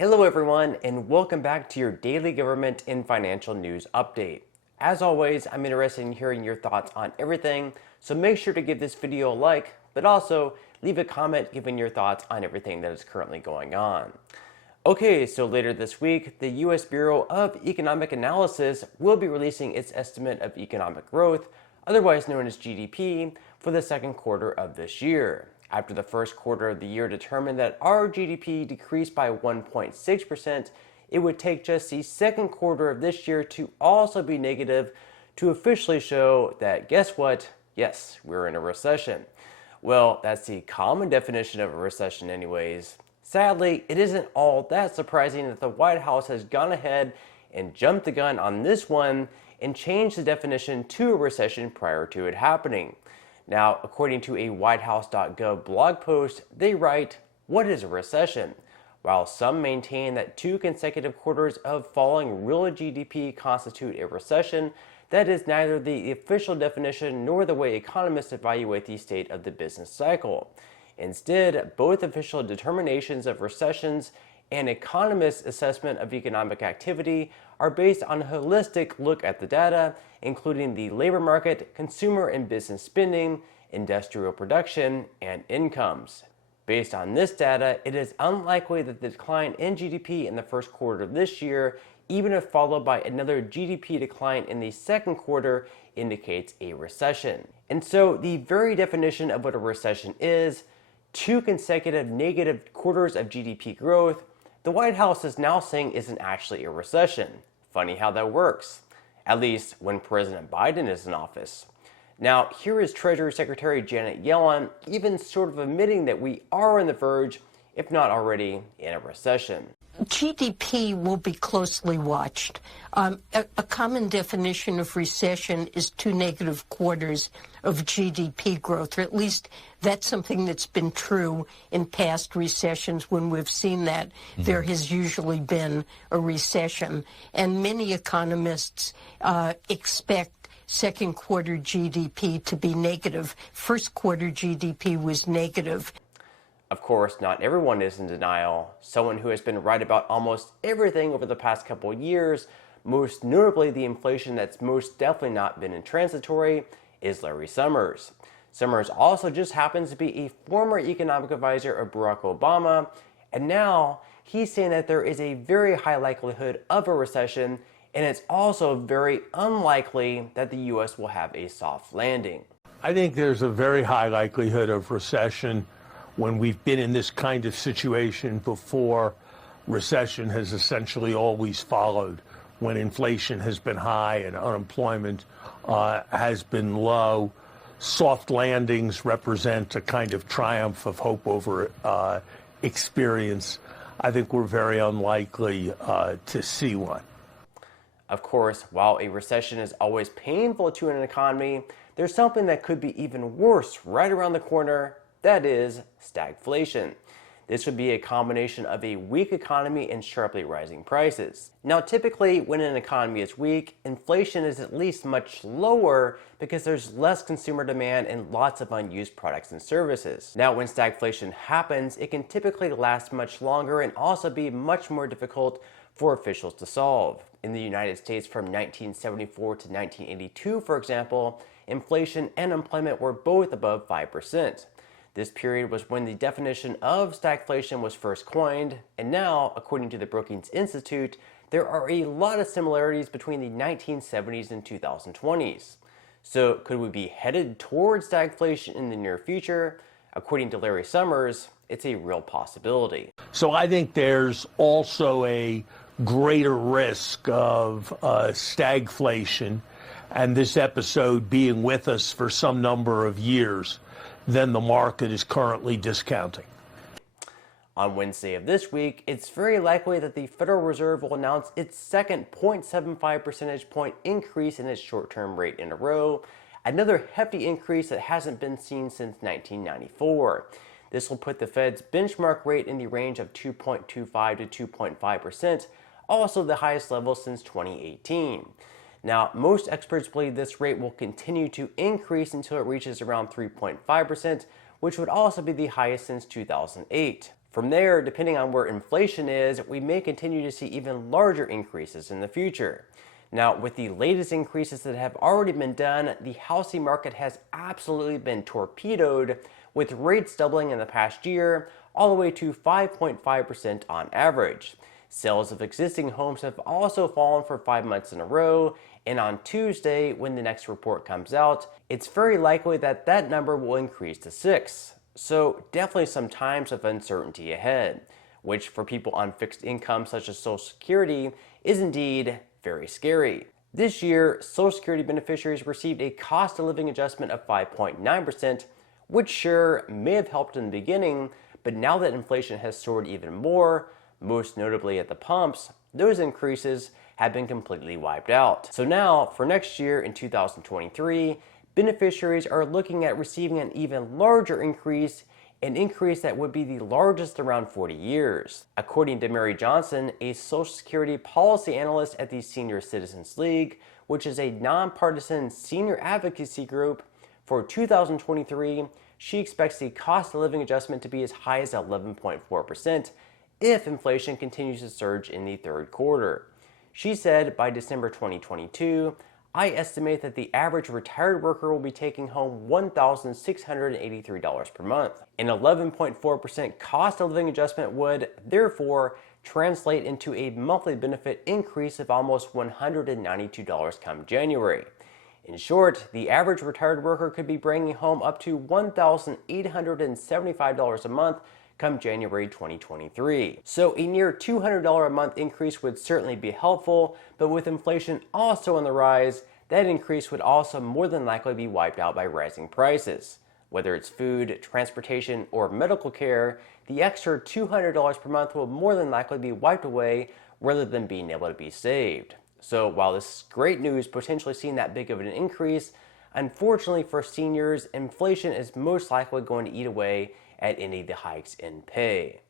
Hello everyone, and welcome back to your daily government and financial news update. As always, I'm interested in hearing your thoughts on everything, so make sure to give this video a like, but also leave a comment giving your thoughts on everything that is currently going on. Okay, so later this week, the U.S. Bureau of Economic Analysis will be releasing its estimate of economic growth, otherwise known as GDP, for the second quarter of this year. After the first quarter of the year determined that our GDP decreased by 1.6%, it would take just the second quarter of this year to also be negative to officially show that, guess what? Yes, we're in a recession. Well, that's the common definition of a recession anyways. Sadly, it isn't all that surprising that the White House has gone ahead and jumped the gun on this one and changed the definition to a recession prior to it happening. Now, according to a whitehouse.gov blog post, they write, "What is a recession?" While some maintain that 2 consecutive quarters of falling real GDP constitute a recession, that is neither the official definition nor the way economists evaluate the state of the business cycle. Instead, both official determinations of recessions and economists' assessment of economic activity are based on a holistic look at the data, including the labor market, consumer and business spending, industrial production, and incomes. Based on this data, it is unlikely that the decline in GDP in the first quarter of this year, even if followed by another GDP decline in the second quarter, indicates a recession. And so the very definition of what a recession is, 2 consecutive negative quarters of GDP growth, the White House is now saying isn't actually a recession. Funny how that works, at least when President Biden is in office. Now, here is Treasury Secretary Janet Yellen even sort of admitting that we are on the verge, if not already, in a recession. GDP will be closely watched. A common definition of recession is 2 negative quarters of GDP growth, or at least that's something that's been true in past recessions. When we've seen that, there has usually been a recession. And many economists expect second quarter GDP to be negative. First quarter GDP was negative. Of course, not everyone is in denial. Someone who has been right about almost everything over the past couple of years, most notably the inflation that's most definitely not been transitory, is Larry Summers. Summers also just happens to be a former economic advisor of Barack Obama, and now he's saying that there is a very high likelihood of a recession, and it's also very unlikely that the U.S. will have a soft landing. I think there's a very high likelihood of recession. When we've been in this kind of situation before, recession has essentially always followed. When inflation has been high and unemployment has been low, soft landings represent a kind of triumph of hope over experience. I think we're very unlikely to see one. Of course, while a recession is always painful to an economy, there's something that could be even worse right around the corner. That is stagflation. This would be a combination of a weak economy and sharply rising prices. Now, typically, when an economy is weak, inflation is at least much lower because there's less consumer demand and lots of unused products and services. Now, when stagflation happens, it can typically last much longer and also be much more difficult for officials to solve. In the United States from 1974 to 1982, for example, inflation and unemployment were both above 5%. This period was when the definition of stagflation was first coined, and now, according to the Brookings Institute, there are a lot of similarities between the 1970s and 2020s. So could we be headed towards stagflation in the near future? According to Larry Summers, it's a real possibility. So I think there's also a greater risk of stagflation and this episode being with us for some number of years than the market is currently discounting. On Wednesday of this week, it's very likely that the Federal Reserve will announce its second 0.75 percentage point increase in its short-term rate in a row, another hefty increase that hasn't been seen since 1994. This will put the Fed's benchmark rate in the range of 2.25 to 2.5%, also the highest level since 2018. Now, most experts believe this rate will continue to increase until it reaches around 3.5%, which would also be the highest since 2008. From there, depending on where inflation is, we may continue to see even larger increases in the future. Now, with the latest increases that have already been done, the housing market has absolutely been torpedoed, with rates doubling in the past year, all the way to 5.5% on average. Sales of existing homes have also fallen for 5 months in a row, and on Tuesday, when the next report comes out, it's very likely that that number will increase to 6. So definitely some times of uncertainty ahead, which for people on fixed income such as Social Security is indeed very scary. This year, Social Security beneficiaries received a cost of living adjustment of 5.9%, which sure may have helped in the beginning, but now that inflation has soared even more, most notably at the pumps, those increases have been completely wiped out. So now, for next year in 2023, beneficiaries are looking at receiving an even larger increase, an increase that would be the largest around 40 years. According to Mary Johnson, a Social Security policy analyst at the Senior Citizens League, which is a nonpartisan senior advocacy group, for 2023, she expects the cost of living adjustment to be as high as 11.4%, if inflation continues to surge in the third quarter. She said by December 2022, I estimate that the average retired worker will be taking home $1,683 per month. An 11.4% cost of living adjustment would, therefore, translate into a monthly benefit increase of almost $192 come January. In short, the average retired worker could be bringing home up to $1,875 a month come January 2023. So a near $200 a month increase would certainly be helpful, but with inflation also on the rise, that increase would also more than likely be wiped out by rising prices. Whether it's food, transportation, or medical care, the extra $200 per month will more than likely be wiped away rather than being able to be saved. So while this is great news, potentially seeing that big of an increase, unfortunately for seniors, inflation is most likely going to eat away at any of the hikes in pay.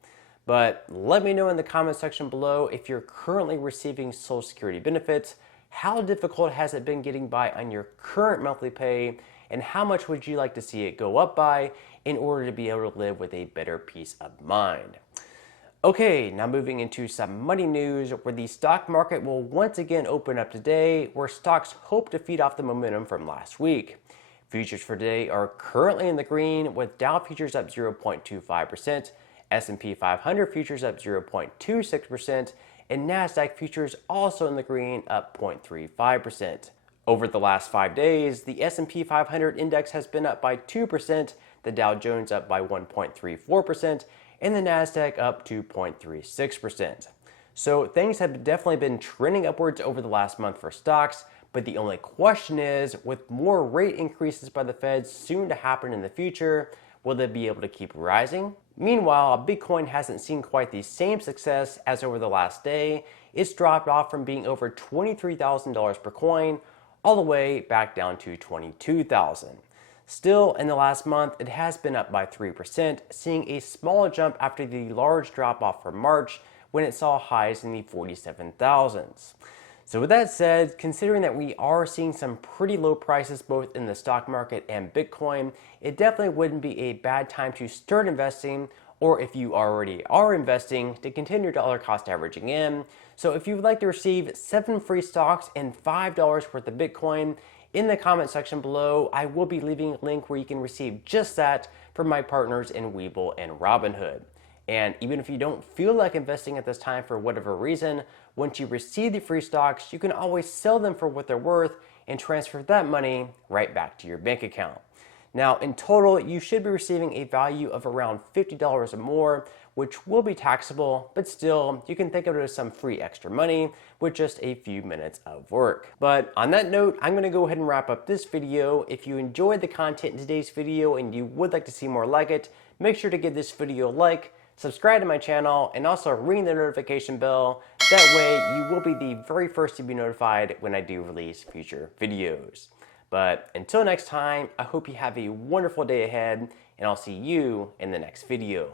But let me know in the comment section below if you're currently receiving Social Security benefits, how difficult has it been getting by on your current monthly pay, and how much would you like to see it go up by in order to be able to live with a better peace of mind. Okay, now moving into some money news, where the stock market will once again open up today, where stocks hope to feed off the momentum from last week. Futures for today are currently in the green, with Dow futures up 0.25%, S&P 500 futures up 0.26%, and NASDAQ futures also in the green, up 0.35%. Over the last 5 days, the S&P 500 index has been up by 2%, the Dow Jones up by 1.34%, and the NASDAQ up 2.36%. So things have definitely been trending upwards over the last month for stocks, but the only question is, with more rate increases by the Fed soon to happen in the future, will they be able to keep rising? Meanwhile, Bitcoin hasn't seen quite the same success as over the last day. It's dropped off from being over $23,000 per coin all the way back down to $22,000. Still, in the last month, it has been up by 3%, seeing a small jump after the large drop off from March when it saw highs in the 47,000s. So with that said, considering that we are seeing some pretty low prices both in the stock market and Bitcoin, it definitely wouldn't be a bad time to start investing, or if you already are investing, to continue your dollar cost averaging in. So if you would like to receive 7 free stocks and $5 worth of Bitcoin, in the comment section below, I will be leaving a link where you can receive just that from my partners in Webull and Robinhood. And even if you don't feel like investing at this time for whatever reason, once you receive the free stocks, you can always sell them for what they're worth and transfer that money right back to your bank account. Now, in total, you should be receiving a value of around $50 or more, which will be taxable, but still, you can think of it as some free extra money with just a few minutes of work. But on that note, I'm going to go ahead and wrap up this video. If you enjoyed the content in today's video and you would like to see more like it, make sure to give this video a like, subscribe to my channel, and also ring the notification bell. That way you will be the very first to be notified when I do release future videos. But until next time, I hope you have a wonderful day ahead, and I'll see you in the next video.